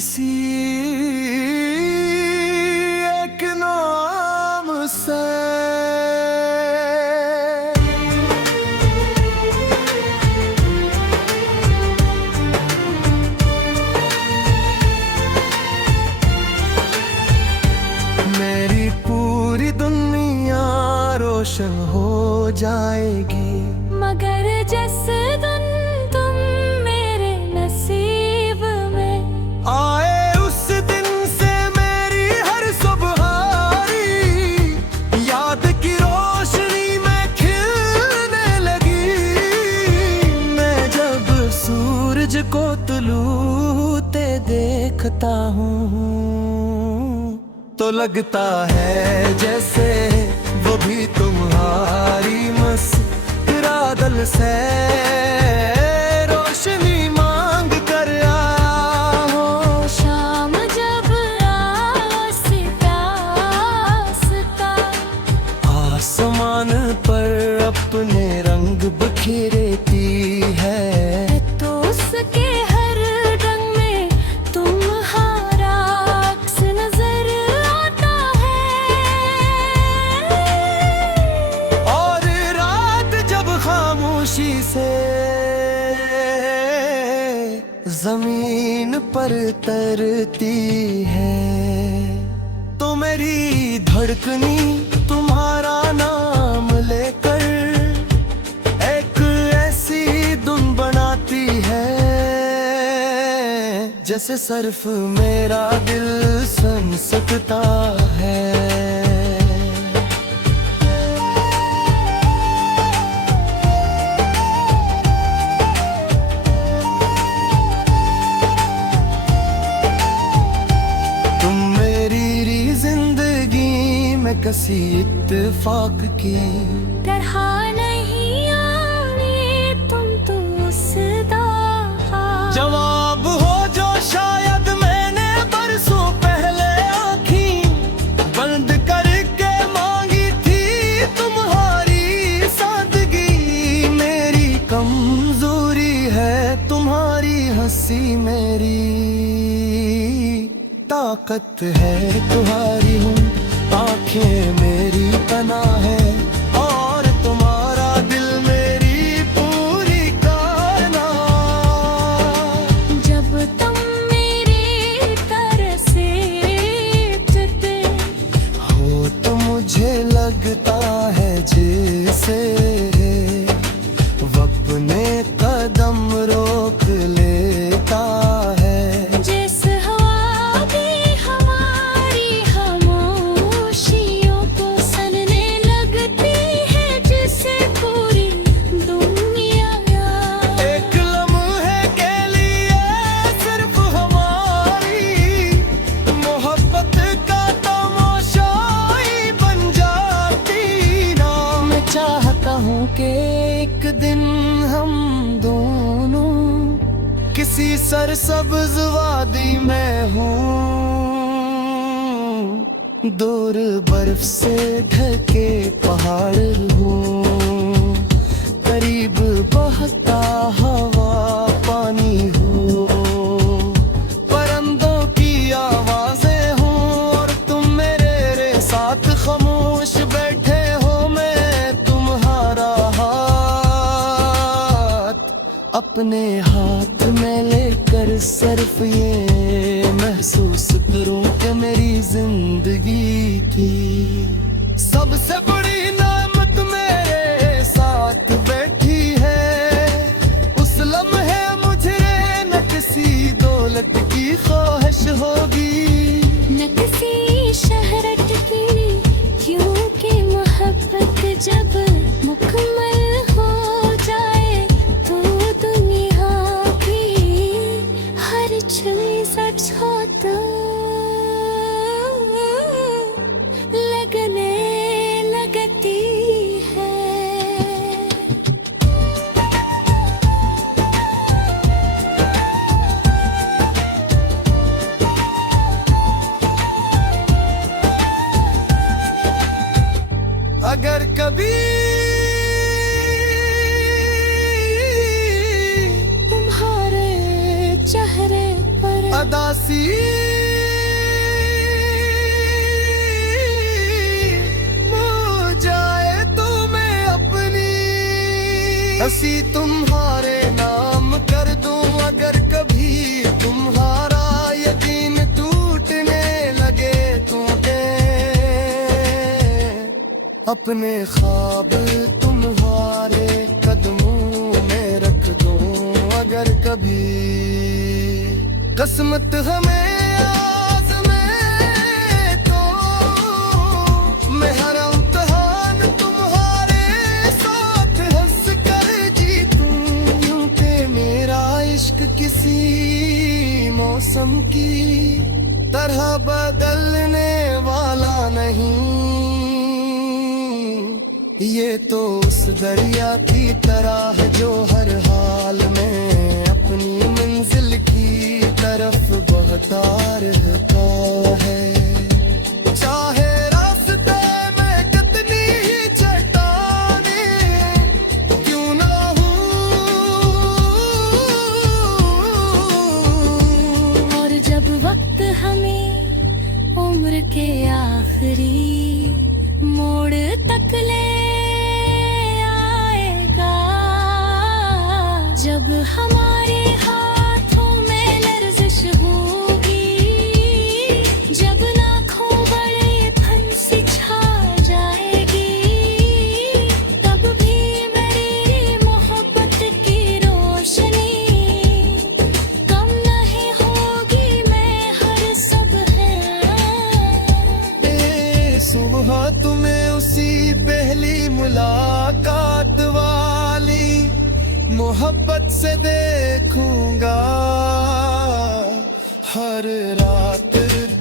सी एक नाम से मेरी पूरी दुनिया रोशन हो जाएगी, मगर जिस दिन तुम मेरे नसीब में आए उस दिन से मेरी हर सुबहारी याद की रोशनी में खिलने लगी। मैं जब सूरज को तुलूते देखता हूँ तो लगता है जैसे वो भी तुम्हारी मुस्कुरादल से रोशनी मांग कर आया हो। शाम जब आस प्यास का आसमान पर अपने रंग बिखेरती है तो उसके हर रंग में तुम्हारा अक्स नजर आता है। और रात जब खामोशी से जमीन पर तरती है तो मेरी धड़कनी तुम्हारा नाम लेकर एक ऐसी धुन बनाती है जैसे सिर्फ मेरा दिल सुन सकता है। किसी इत्तेफाक की तरह नहीं आनी तुम तो सदा जवाब हो जो शायद मैंने बरसों पहले आँखी बंद करके मांगी थी तुम्हारी सादगी। मेरी कमजोरी है तुम्हारी हंसी, मेरी ताकत है तुम्हारी हूँ, आँखें मेरी पनाह है और तुम्हारा दिल मेरी पूरी कायनात। जब तुम मेरी तरह से चलते हो तो मुझे लगता है जैसे वो अपने कदम रोक लेता है। जिस हवा भी हमारी खामोशियों को सनने लगती है, जिसे पूरी दुनिया एक लम्हे के लिए सिर्फ हमारी मोहब्बत का तमाशाई बन जाती ना। मैं चाहता हूँ कि एक दिन हम दोनों किसी सरसब्ज वादी में हूँ, दूर बर्फ से ढके पहाड़ हूँ, करीब बहता हवा पानी हो, परिंदों की आवाजें हों और तुम मेरे साथ खामोश बैठे हो। मैं तुम्हारा हाथ अपने हाथ में लेकर सिर्फ ये महसूस करूं कि मेरी जिंदगी की सबसे बड़ी नेमत मेरे साथ बैठी है। उस लम्हे मुझे न किसी दौलत की ख्वाहिश होगी, न किसी शहरत की, क्योंकि मोहब्बत जब मुकम्मल हो जाए तो दुनिया की हर छवि सच हो तो लगने लगती है। अगर कभी अदासी मुझ जाए तो मैं अपनी हंसी तुम्हारे नाम कर दूं। अगर कभी तुम्हारा यकीन टूटने लगे टूटे, अपने ख्वाब तुम्हारे कदमों में रख दूं। अगर कभी किस्मत हमें आज़मे तो मैं हर इम्तिहान तुम्हारे साथ हंस कर जीतूं। क्योंकि मेरा इश्क किसी मौसम की तरह बदलने वाला नहीं, ये तो उस दरिया की तरह है जो हर हाल में अपनी मंजिल की तरफ बहता रहता है। चाहे रास्ते में कितनी ही चट्टाने क्यों ना हो, और जब वक्त हमें उम्र के आखिरी मोड़ तक ले आएगा, जब हमारे हाथों में लर्जिश होगी, जब लाखों बड़े फंसी छा जाएगी, तब भी मेरी मोहब्बत की रोशनी कम नहीं होगी। मैं हर सब है सुबह तुम्हें उसी पहली मुलाकात वाली मोहब्बत से देखूंगा। हर रात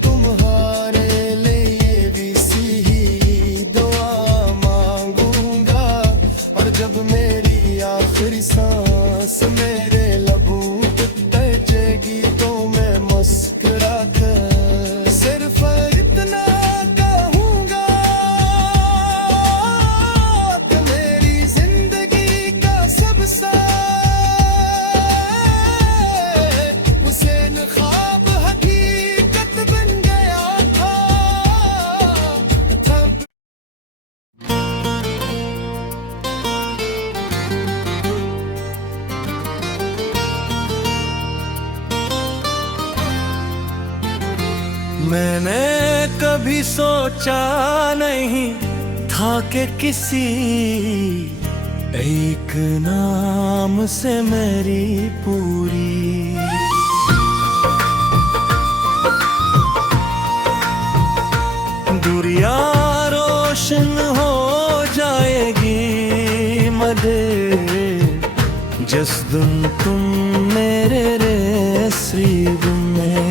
तुम्हारे लिए भी सी दुआ मांगूंगा। और जब मेरी आखिरी सांस मेरे लबों तक टचेगी तो मैं मुस्कुरा कर सिर्फ इतना कहूंगा कि मेरी जिंदगी का सबसे हुसैन ख्वाब हकीकत बन गया था। मैंने कभी सोचा नहीं था कि किसी एक नाम से मेरी पूरी दुनिया रोशन हो जाएगी। मदे जिस दिन तुम मेरे नसीब में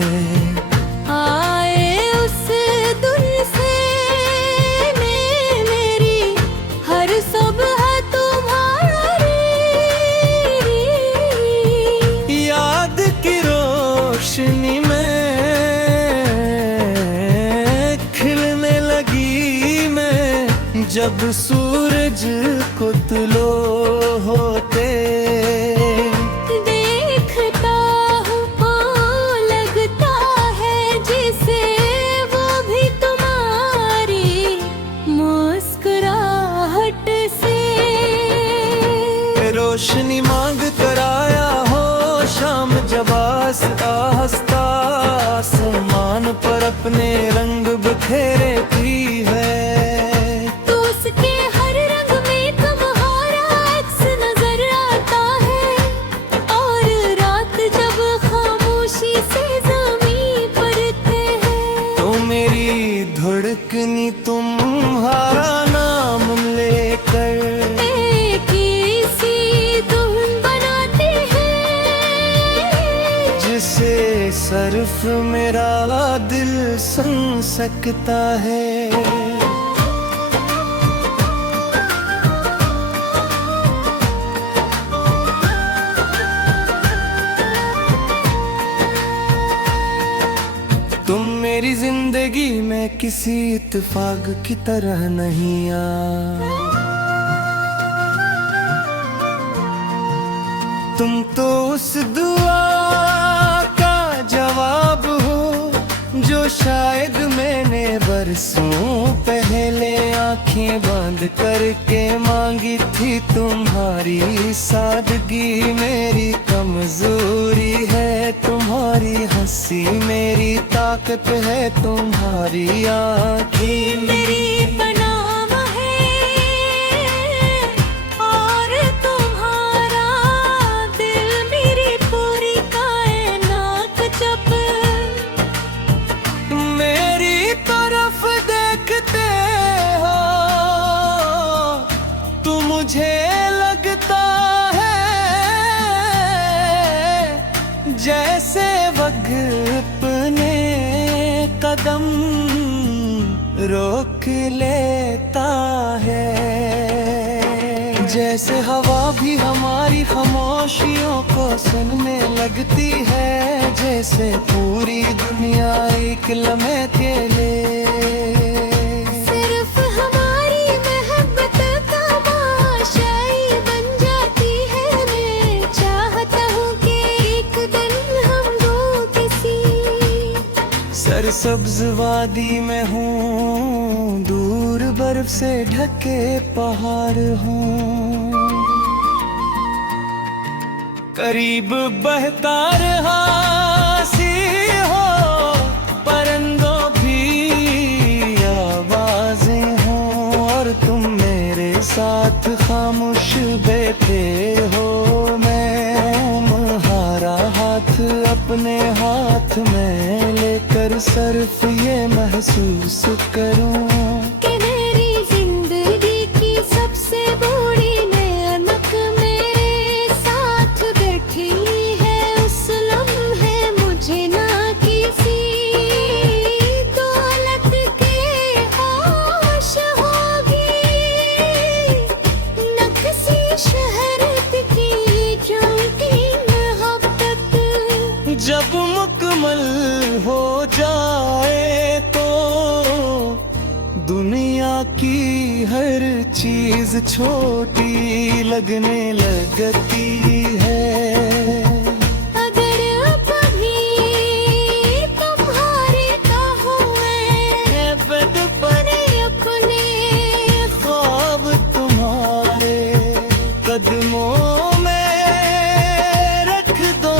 आए, उस दिन से मेरी हर सुबह तुम्हारी याद की रोशनी में खिलने लगी मैं। जब सूरज को तुलो होते देखता हूँ, ओ लगता है जिसे वो भी तुम्हारी मुस्कुराहट से रोशनी मांग कर आया हो शाम जब आस्ता आसमान पर अपने रंग बिखेरे की है। तो उसके हर रंग में तुम्हारा अक्स नजर आता है। और रात जब खामोशी से ज़मीं पर थे हैं, तो मेरी धड़कनी तुम्हारा नाम लेकर एक ही सी धुन बनाते हैं, जिसे सिर्फ मेरा दिल सुन सकता है। तुम मेरी जिंदगी में किसी इत्तेफाक की तरह नहीं आ। तुम तो उस दुआ का जवाब बरसों पहले आंखें बंद करके मांगी थी तुम्हारी सादगी मेरी कमजोरी है, तुम्हारी हंसी मेरी ताकत है, तुम्हारी आँखें मेरी पनाह है और तुम्हारा दिल मेरी पूरी कायनात जब मेरी तरफ देखते हो तो मुझे लगता है जैसे वक्त ने कदम रोक लेता है, जैसे हवा भी हमारी खामोशियों को सुनने लगती है, जैसे पूरी दुनिया एक लम्हे के लिए सिर्फ हमारी मोहब्बत तमाशाई बन जाती है। मैं चाहता हूँ कि एक दिन हम दो किसी सरसब्ज वादी में हूँ, दूर बर्फ से ढके पहाड़ हूँ, करीब बहता रहा सी हो परिंदों की आवाजें हों, और तुम मेरे साथ खामोश बैठे हो, मैं तुम्हारा हाथ अपने हाथ में लेकर सिर्फ ये महसूस करूं कि मेरी जिंदगी की सबसे बड़ी नेमत मेरे साथ बैठी है। उस लम्हे मुझे ना किसी दौलत के होश होगी, न किसी शहरत की झूठी मोहब्बत। जब मुकम्मल हो जाए तो दुनिया की हर चीज छोटी लगने लगती है। अगर कभी तुम्हारे हुए बद पर अपने ख्वाब तुम्हारे कदमों में रख दो,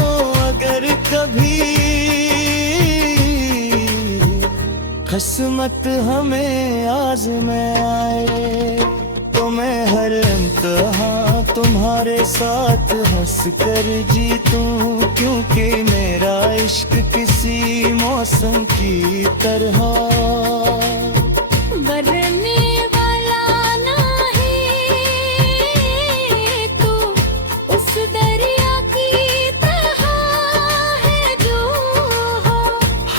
अगर कभी किस्मत हमें आज़मे आए तो मैं हर इम्तिहान तुम्हारे साथ हंस कर जीतूं, क्योंकि मेरा इश्क किसी मौसम की तरह बरने वाला ना है तो उस दरिया की तरह है जो हो।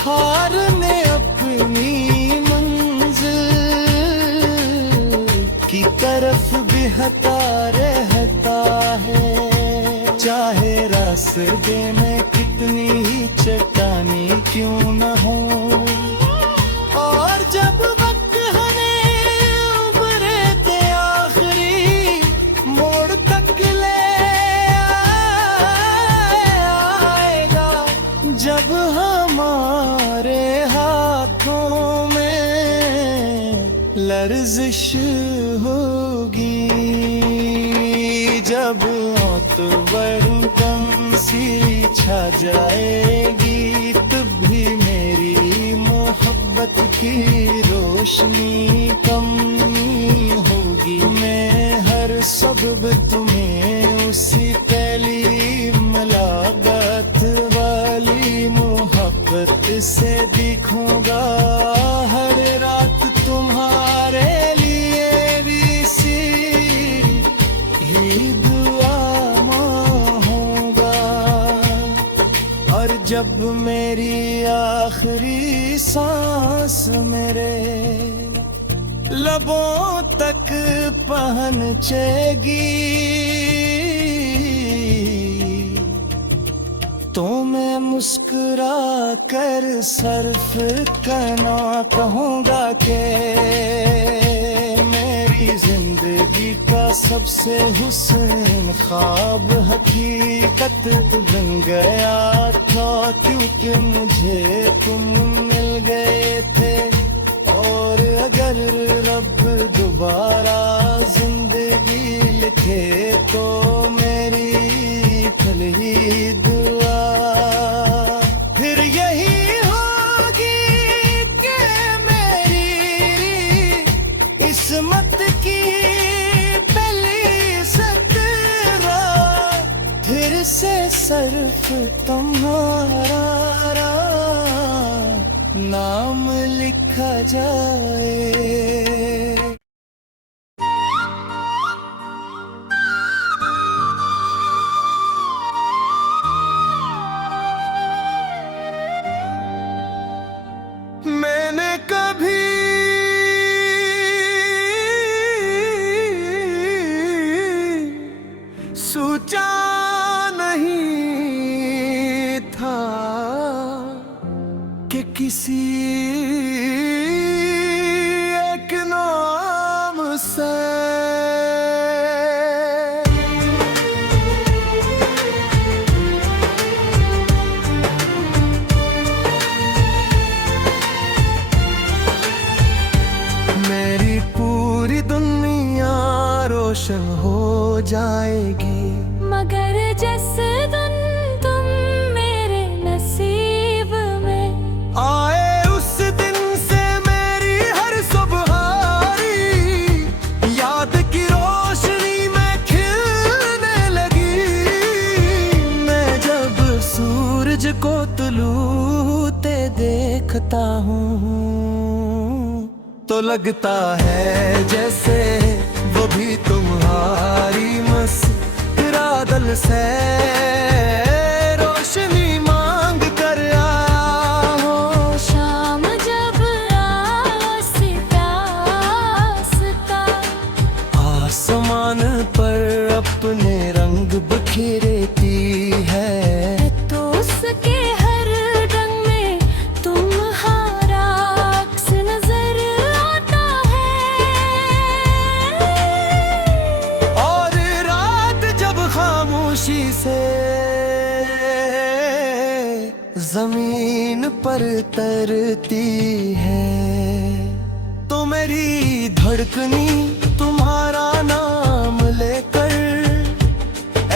हार ने अपनी मंजिल की तरफ भी हटा रहता है, चाहे रास्ते में कितनी ही चट्टानी क्यों न हो। और जब वक्त हमें उभरे ते आखिरी मोड़ तक ले आएगा, जब हमारे हाथों में लर्जिश होगी, जब तो बड़ी कम सी छा जाएगी, तब भी मेरी मोहब्बत की रोशनी कम नहीं होगी। मैं हर सबब तुम्हें उसी पहली मुलाकात वाली मोहब्बत से दिखूंगा, हर रात तुम्हारे लिए भी सी ही दुआ मांगूंगा। और जब मेरी आखिरी सांस मेरे लबों तक पहुंचेगी तो मैं मुस्कुरा कर सर्फ करना कहूँगा कि मेरी जिंदगी का सबसे हुस्न ख्वाब हकीकत बन गया था, क्योंकि मुझे तुम मिल गए थे। और अगर रब दोबारा जिंदगी लिखे तो मेरी पहली दुआ फिर यही होगी कि मेरी किस्मत की पहली सतरा फिर से सिर्फ तुम्हारा नाम लिखा जाए। मैंने कभी सोचा नहीं था कि किसी एक नाम से मेरी पूरी दुनिया रोशन हो जाएगी। मगर जिस दिन तुम मेरे नसीब में आए उस दिन से मेरी हर सुबहारी याद की रोशनी में खिलने लगी। मैं जब सूरज को तुलूते देखता हूँ तो लगता है जैसे वो भी तुम्हारी मुस्कुरादल से रोशनी मांग कर आया हो। शाम जब आस प्यास का आसमान पर अपने रंग बिखेरती है तो उसके हर रंग में तुम्हारा अक्स नजर आता है। और रात जब खामोशी से जमीन पर तरती है तो मेरी धड़कनी तुम्हारा नाम लेकर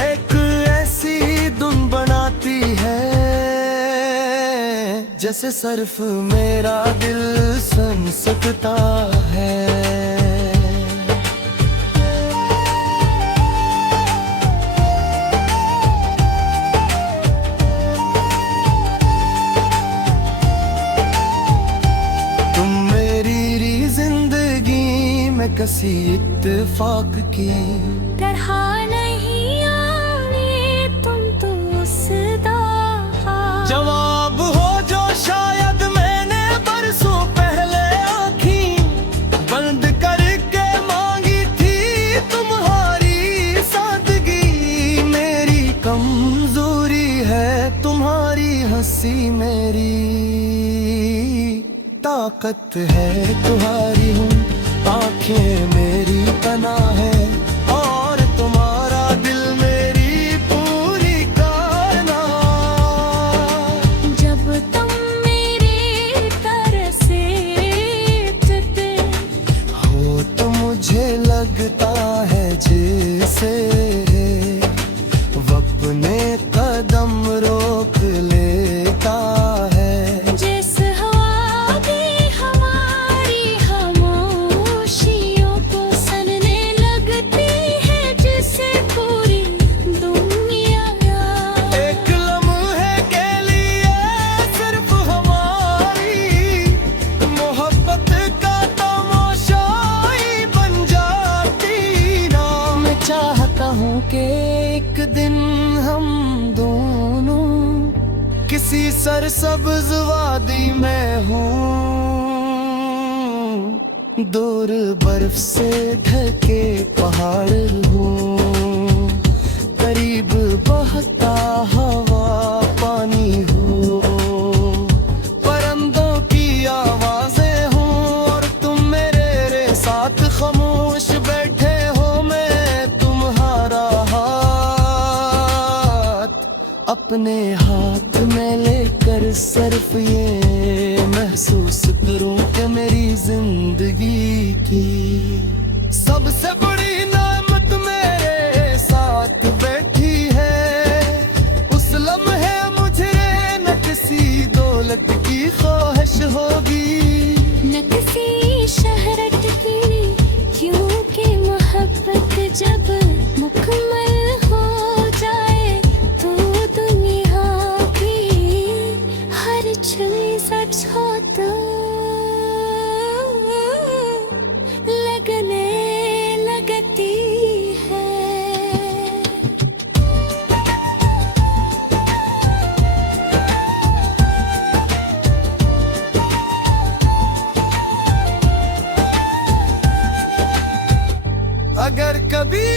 एक ऐसी धुन बनाती है जैसे सिर्फ मेरा दिल सुन सकता है। किसी इत्तेफाक की तरह नहीं आनी तुम तो उसदा जवाब हो जो शायद मैंने बरसों पहले आँखी बंद करके मांगी थी तुम्हारी सादगी। मेरी कमजोरी है तुम्हारी हंसी मेरी ताकत है तुम्हारी हूँ आँखें मेरी पनाह है और तुम्हारा दिल मेरी पूरी कायनात। जब तुम मेरी तरह से इतने हो तो मुझे लगता है जैसे वो अपने कदम रोक लेता है। जिस हवा भी हमारी खामोशियों को सनने लगती है जिसे पूरी दुनिया एक लम्हे के लिए सिर्फ हमारी मोहब्बत का तमाशाई बन जाती ना। मैं चाहता हूँ कि एक दिन हम दोनों किसी सरसब्ज वादी में हूँ दूर बर्फ से ढके पहाड़ हूँ करीब बहता हवा पानी हो परिंदों की आवाजें हों और तुम मेरे साथ खामोश बैठे हो। मैं तुम्हारा हाथ अपने हाथ में लेकर सिर्फ ये महसूस करूं कि मेरी जिंदगी की सबसे बड़ी नेमत मेरे साथ बैठी है। उस लम्हे मुझे न किसी दौलत की ख्वाहिश होगी, न किसी शहरत की, क्योंकि मोहब्बत जब मुकम्मल हो जाए तो दुनिया की हर छवि सच हो तो लगने लगती है। अगर कभी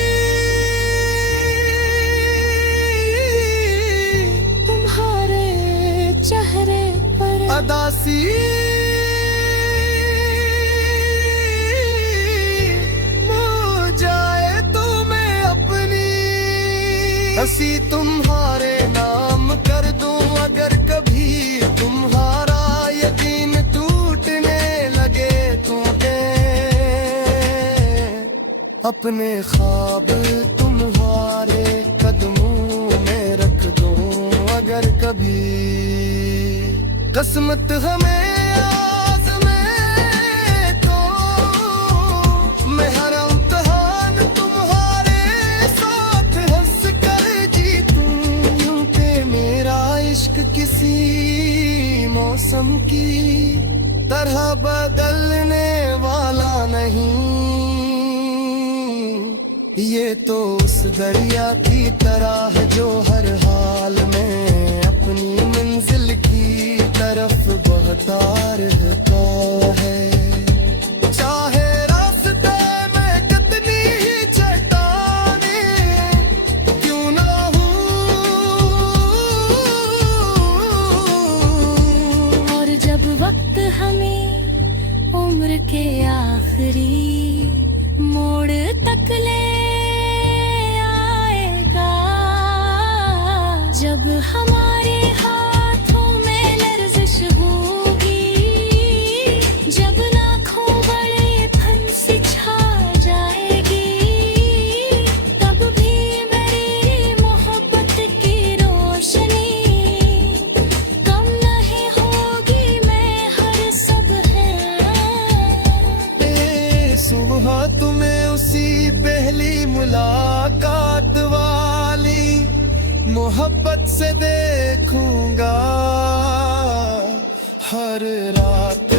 तुम्हारे चेहरे पर अदासी हो जाए तो मैं अपनी हंसी तुम्हारे नाम कर दूं। अगर कभी तुम्हारा यकीन टूटने लगे तो अपने ख्वाब तुम्हारे कदमों में रख दूं। अगर कभी किस्मत हमें आज़मे तो मैं हर इम्तिहान तुम्हारे साथ हंस कर जीतूं। क्योंकि मेरा इश्क किसी मौसम की तरह बदलने वाला नहीं, ये तो उस दरिया की तरह है जो हर हाल में अपनी मंजिल की तरफ बहता रहता है। चाहे रास्ते में कितनी ही चट्टाने क्यों ना हो, और जब वक्त हमें उम्र के आखिरी मोड़ तक ले आएगा, जब हमारे हाथों में लर्जिश होगी, जब लाखों बड़े फंसी छा जाएगी, तब भी मेरी मोहब्बत की रोशनी कम नहीं होगी। मैं हर सब है सुबह तुम्हें उसी पहली मुलाकात वाली मोहब्बत से देखूंगा। हर रात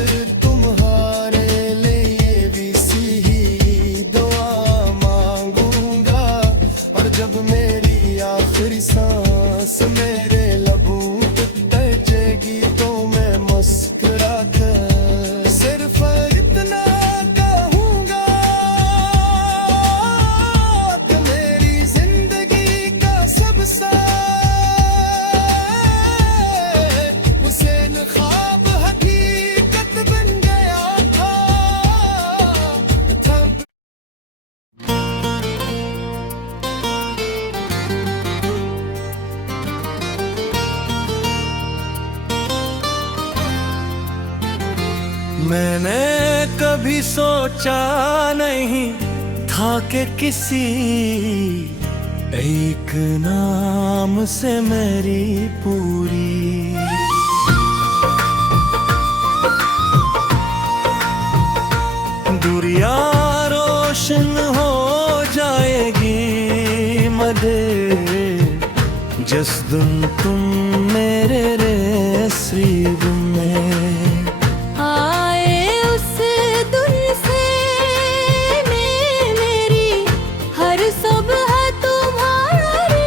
तुम्हारे लिए भी सी दुआ मांगूंगा। और जब मेरी आखिरी सांस मेरे लबों तक टचेगी तो मैं मुस्कुरा कर सिर्फ इतना कहूंगा कि मेरी जिंदगी का सबसे हुसैन ख्वाब हकीकत बन गया था। मैंने कभी सोचा नहीं था कि किसी एक नाम से मेरी पूरी दुनिया रोशन हो जाएगी मदे जिस दिन तुम मेरे नसीब में आए। उस दिन से मेरी हर सुबह तुम्हारी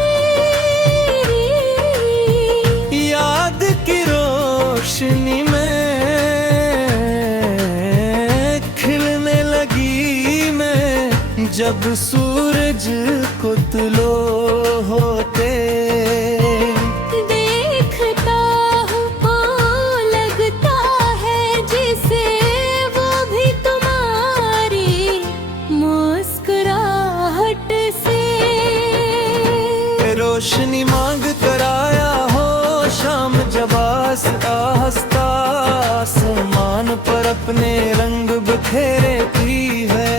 याद की रोशनी में खिलने लगी मैं। जब सूरज को तुलो होते देखता हूँ ओ लगता है जिसे वो भी तुम्हारी मुस्कुराहट से रोशनी मांग कर आया अपने रंग बिखेरती है।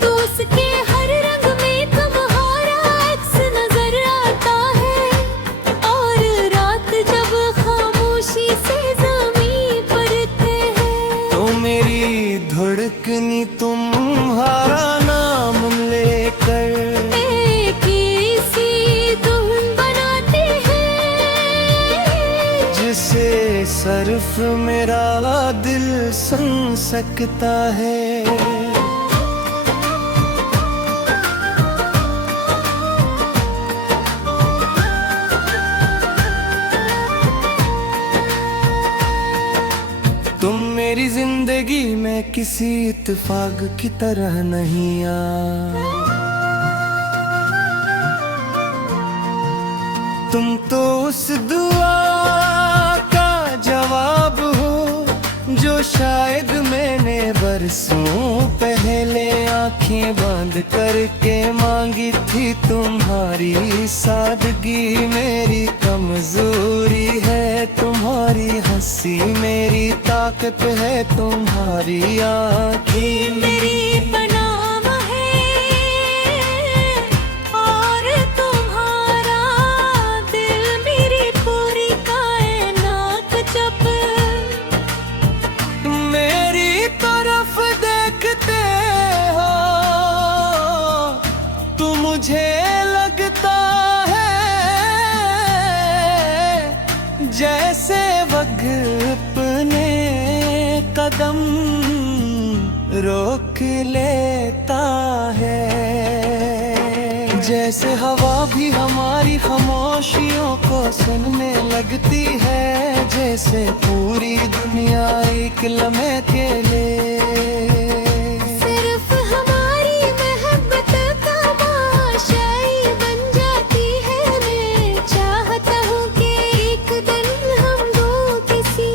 तो उसके हर रंग में तुम्हारा अक्स नजर आता है, और रात जब खामोशी से ज़मीं पर थे हैं। तो मेरी धड़कनी तुम्हारा नाम लेकर एक ही सी धुन बनाते हैं, जिसे सिर्फ मेरा दिल सुन सकता है। तुम मेरी जिंदगी में किसी इत्तेफाक की तरह नहीं आ, तुम तो उस दुआ का जवाब हो जो शायद मैंने बरसों पहले आंखें बंद करके मांगी थी। तुम्हारी सादगी मेरी कमजोरी है, तुम्हारी हंसी मेरी ताकत है, तुम्हारी आँखें मेरी पनाह है, और तुम्हारा दिल मेरी पूरी कायनात जब मेरी तरफ देखते हो तो मुझे लगता है जैसे वक्त अपने कदम रोक लेता है। जैसे हवा भी हमारी खामोशियों को सुनने लगती है, जैसे पूरी दुनिया एक लम्हे के लिए सिर्फ हमारी मोहब्बत का माशाई बन जाती है। मैं चाहता हूँ कि एक दिन हम दो किसी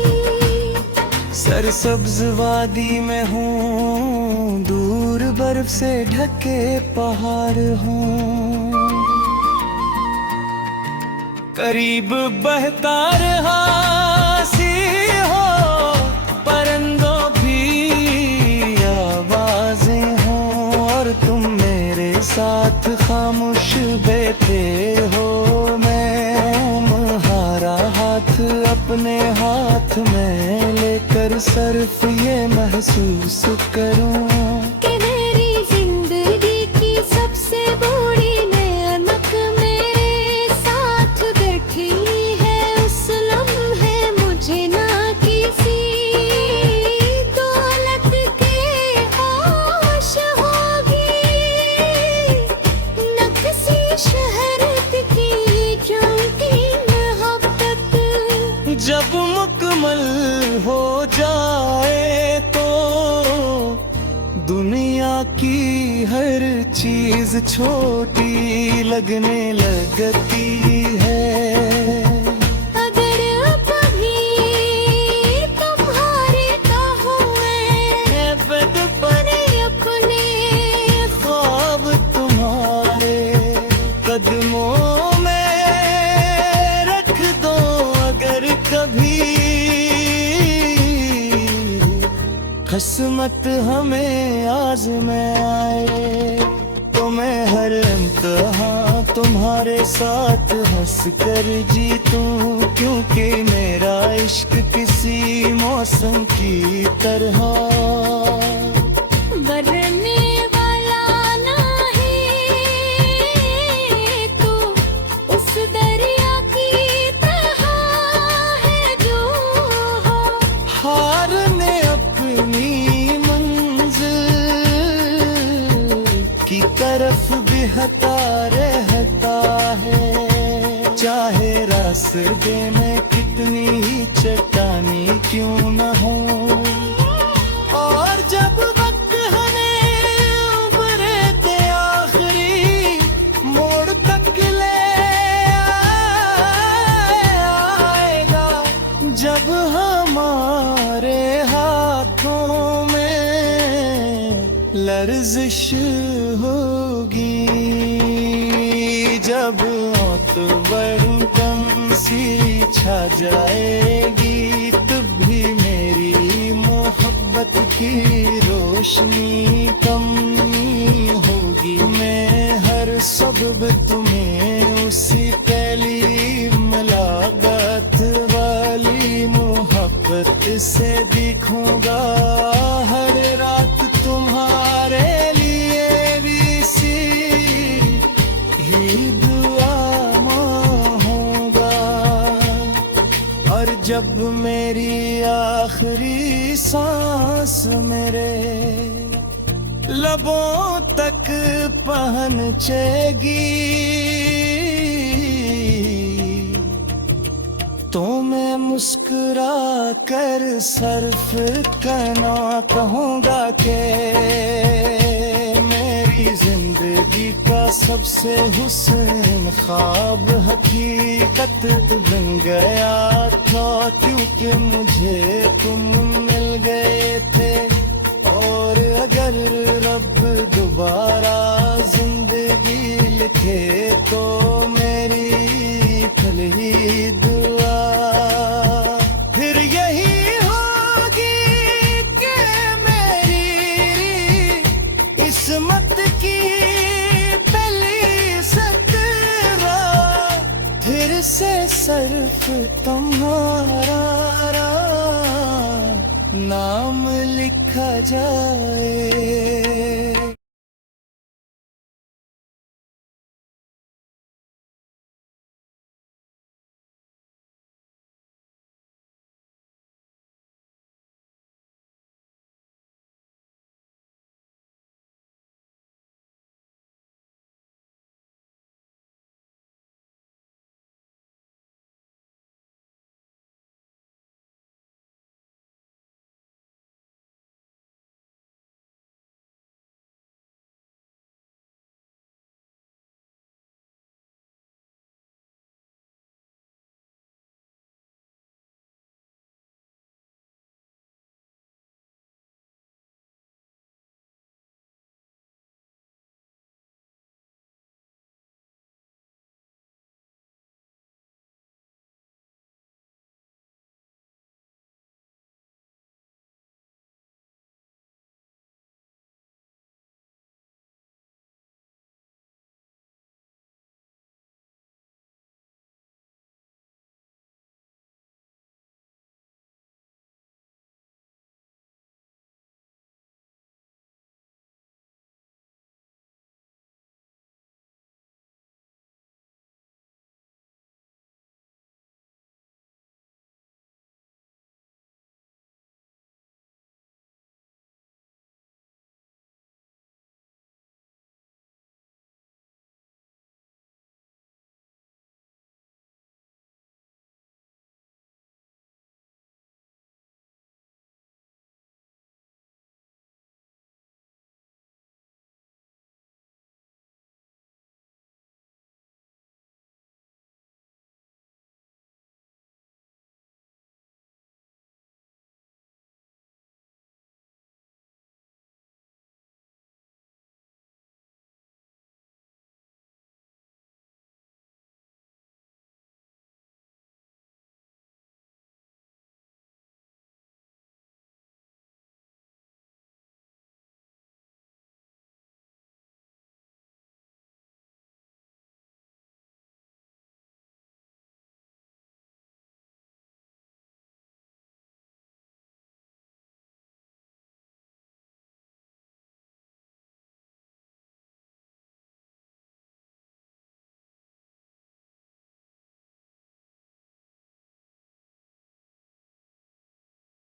सरसब्ज वादी में हूँ, दूर बर्फ से ढके पहाड़ हूँ, करीब बहता रहा सी हो परिंदों की आवाजें हों, और तुम मेरे साथ खामोश बैठे हो। मैं तुम्हारा हाथ अपने हाथ में लेकर सिर्फ ये महसूस करूं कि मेरी जिंदगी की सबसे बड़ी नेमत मेरे साथ बैठी है। उस लम्हे मुझे ना किसी दौलत के होश होगी, न किसी शहरत की झुमकी मोहब्बत। जब मुकम्मल हो जाए तो दुनिया की हर चीज छोटी लगने लगती है। अगर कभी तुम्हारे हुए बद पर अपने ख्वाब तुम्हारे कदमों में रख दो, अगर कभी किस्मत हमें आज़मे आए तो मैं हर इम्तिहान तुम्हारे साथ हंस कर जीतूं, क्योंकि मेरा इश्क किसी मौसम की तरह बरने वाला ना है। तो उस दरिया की तरह है जो हो हार ने अपनी मंजिल की तरफ भी हता रहता है, चाहे रास्ते में कितनी ही चट्टानी क्यों न हो। और जब वक्त हमें उभरे ते आखिरी मोड़ तक ले आएगा, जब हमारे हाथों में लर्जिश होगी, जब तो बड़ी कम सी छा जाएगी, तब भी मेरी मोहब्बत की रोशनी कम नहीं होगी। मैं हर सबब तुम्हें उसी पहली मुलाकात वाली मोहब्बत से दिखूंगा। हर रात तुम्हारे लिए भी सी ही दुआ मांगूंगा। और जब मेरी आखिरी सांस मेरे लबों तक पहुंचेगी, तो मैं मुस्कुरा कर सर्फ करना कहूँगा कि मेरी जिंदगी का सबसे हुस्न ख्वाब हकीकत बन गया था, क्योंकि मुझे तुम मिल गए थे। और अगर रब दोबारा जिंदगी लिखे तो मेरी पहली दुआ फिर यही होगी कि मेरी किस्मत की पहली सतरा फिर से सिर्फ तुम्हारा नाम लिखा जाए।